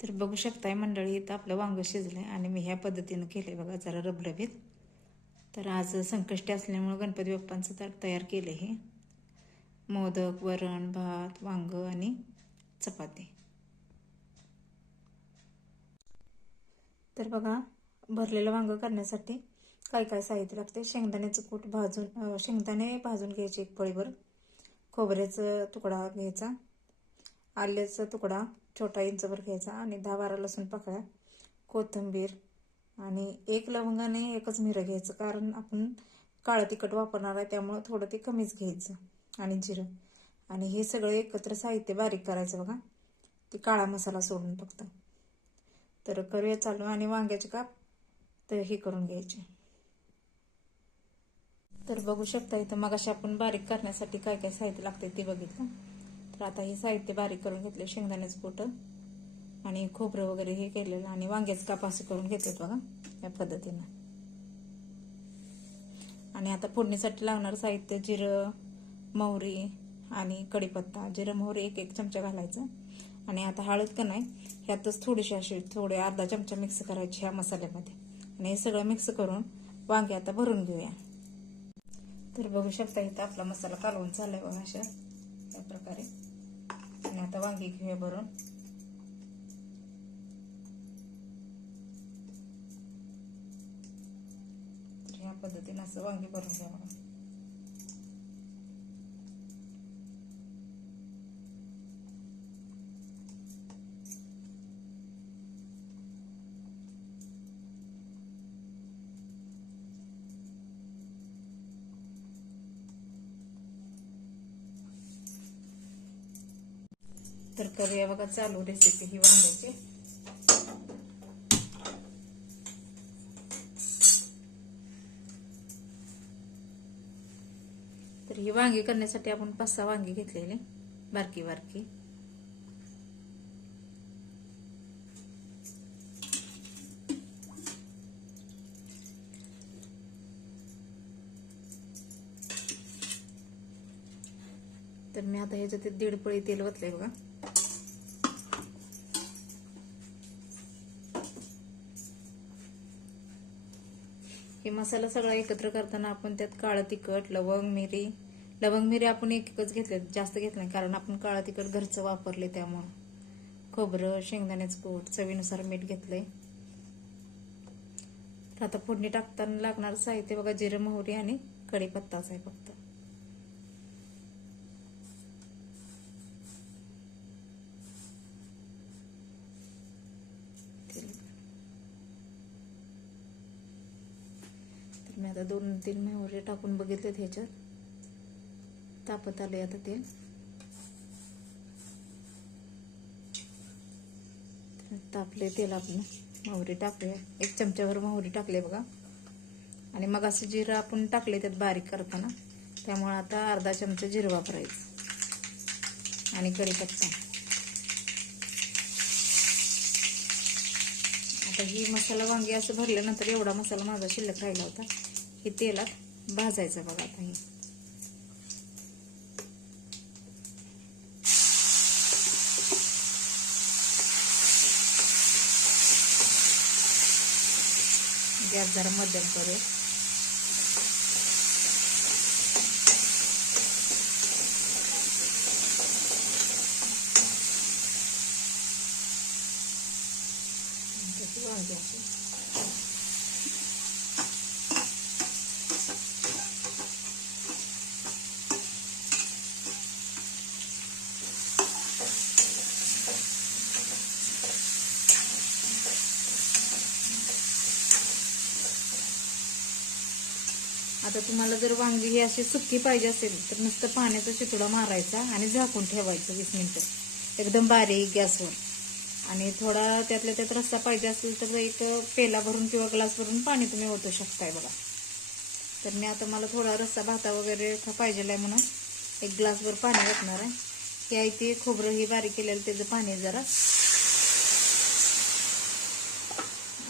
तर बघू शकताय मंडळी इथं आपलं वांग शिजलंय आणि मी ह्या पद्धतीनं केलंय बघा जरा रबरबीत. तर आज संकष्टी असल्यामुळं गणपती बाप्पांचं तर तयार केलं हे. मोदक वरण भात वांग आणि चपाती. तर बघा भरलेलं वांग करण्यासाठी काय काय साहित्य लागते शेंगदाण्याचं कूट भाजून शेंगदाणे भाजून घ्यायचे एक फळीवर खोबऱ्याचा तुकडा घ्यायचा. आल्याचा तुकडा छोटा इंचभर घ्यायचा आणि दहा बारा लसूण पाकळ्या कोथिंबीर आणि एक लवंगाने एकच मिरं घ्यायचं. कारण आपण काळं तिखट वापरणार आहे त्यामुळं थोडं ते कमीच घ्यायचं आणि जिरं. आणि हे सगळं एकत्र साहित्य बारीक करायचं बघा. ते काळा मसाला सोडून फक्त. तर करूया चालू आणि वांग्याचे काप तर हे करून घ्यायचे. तर बघू शकता इथं मग आपण बारीक करण्यासाठी काय काय साहित्य लागते ते बघितलं. तर आता हे साहित्य बारीक करून घेतले शेंगदाण्याचं पोटं आणि खोबरं वगैरे हे केलेलं आणि वांग्याचं काप असं करून घेतलेत बघा या पद्धतीनं. आणि आता फोडणीसाठी लागणारं साहित्य जिरं मोहरी आणि कढीपत्ता. जिरं मोहरी एक एक चमचा घालायचं. आणि आता हळद का नाही ह्यातच थोडीशी अशी थोडे अर्धा चमचा मिक्स करायची ह्या मसाल्यामध्ये. आणि हे सगळं मिक्स करून वांगे आता भरून घेऊया. तर बघू शकता इथं आपला मसाला कालवून चाललाय बघा अशा. आता वांगी घेऊया भरून. ह्या पद्धतीने असं वांगी भरून घ्या तर करूया बघा चालू रेसिपी ही वांग्याची. तर ही वांगी करण्यासाठी आपण पाच सहा वांगी घेतलेली बारकी बारकी. तर मी आता ह्याच्यात ते दीड पळी तेल वतलंय बघा. हे मसाला सगळा एकत्र करताना आपण त्यात काळं तिखट लवंग मिरी लवंग मिरी आपण एक एकच घेतले जास्त घेतलं नाही कारण आपण काळं तिखट घरचं वापरले त्यामुळं. खोबरं शेंगदाण्याचं कूट चवीनुसार मीठ घेतलंय. आता फोडणी टाकताना लागणार साहित्य बघा जिरं मोहरी आणि कढीपत्ताच आहे फक्त तर मी आता दोन तीन मोहरे टाकून बघितलेत ह्याच्यात. तापत आले आता ते. तापले तेल आपण. मोहरी टाकले एक चमच्यावर मोहरी टाकले बघा. आणि मग असं जिरं आपण टाकले त्यात बारीक करताना. त्यामुळे आता अर्धा चमचा जिरं वापरायचं. आणि कढीपत्ता. आता ही मसाला वांगी असं भरल्यानंतर एवढा मसाला माझा शिल्लक राहिला होता. हे तेलात भाजायचं बघा आता हे. गॅस जरा मध्यम करू. वांगी आता तुम्हाला जर वांगी ही अशी सुक्की पाहिजे असेल तर नुसतं पाण्याचा शितोडा मारायचा आणि झाकून ठेवायचं वीस मिनटं. एकदम बारीक गॅसवर. आणि थोडा त्यातल्या त्यात रस्सा पाहिजे असेल तर एक पेला भरून किंवा ग्लास भरून पाणी तुम्ही ओतू शकताय बघा. तर मी आता मला थोडा रस्सा भाता वगैरे पाहिजे आहे म्हणून एक ग्लासभर पाणी घातणार आहे. हे आहे ते खोबरं ही बारीक केलेलं त्याचं पाणी जरा.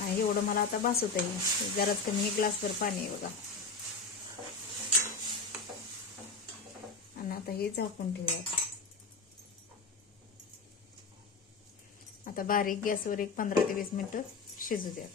आणि एवढं मला आता भासवत आहे जराच कमी ग्लासभर पाणी आहे बघा. आता हे झाकून ठेवूया आता बारीक गॅसवर एक पंधरा ते वीस मिनटं शिजू द्या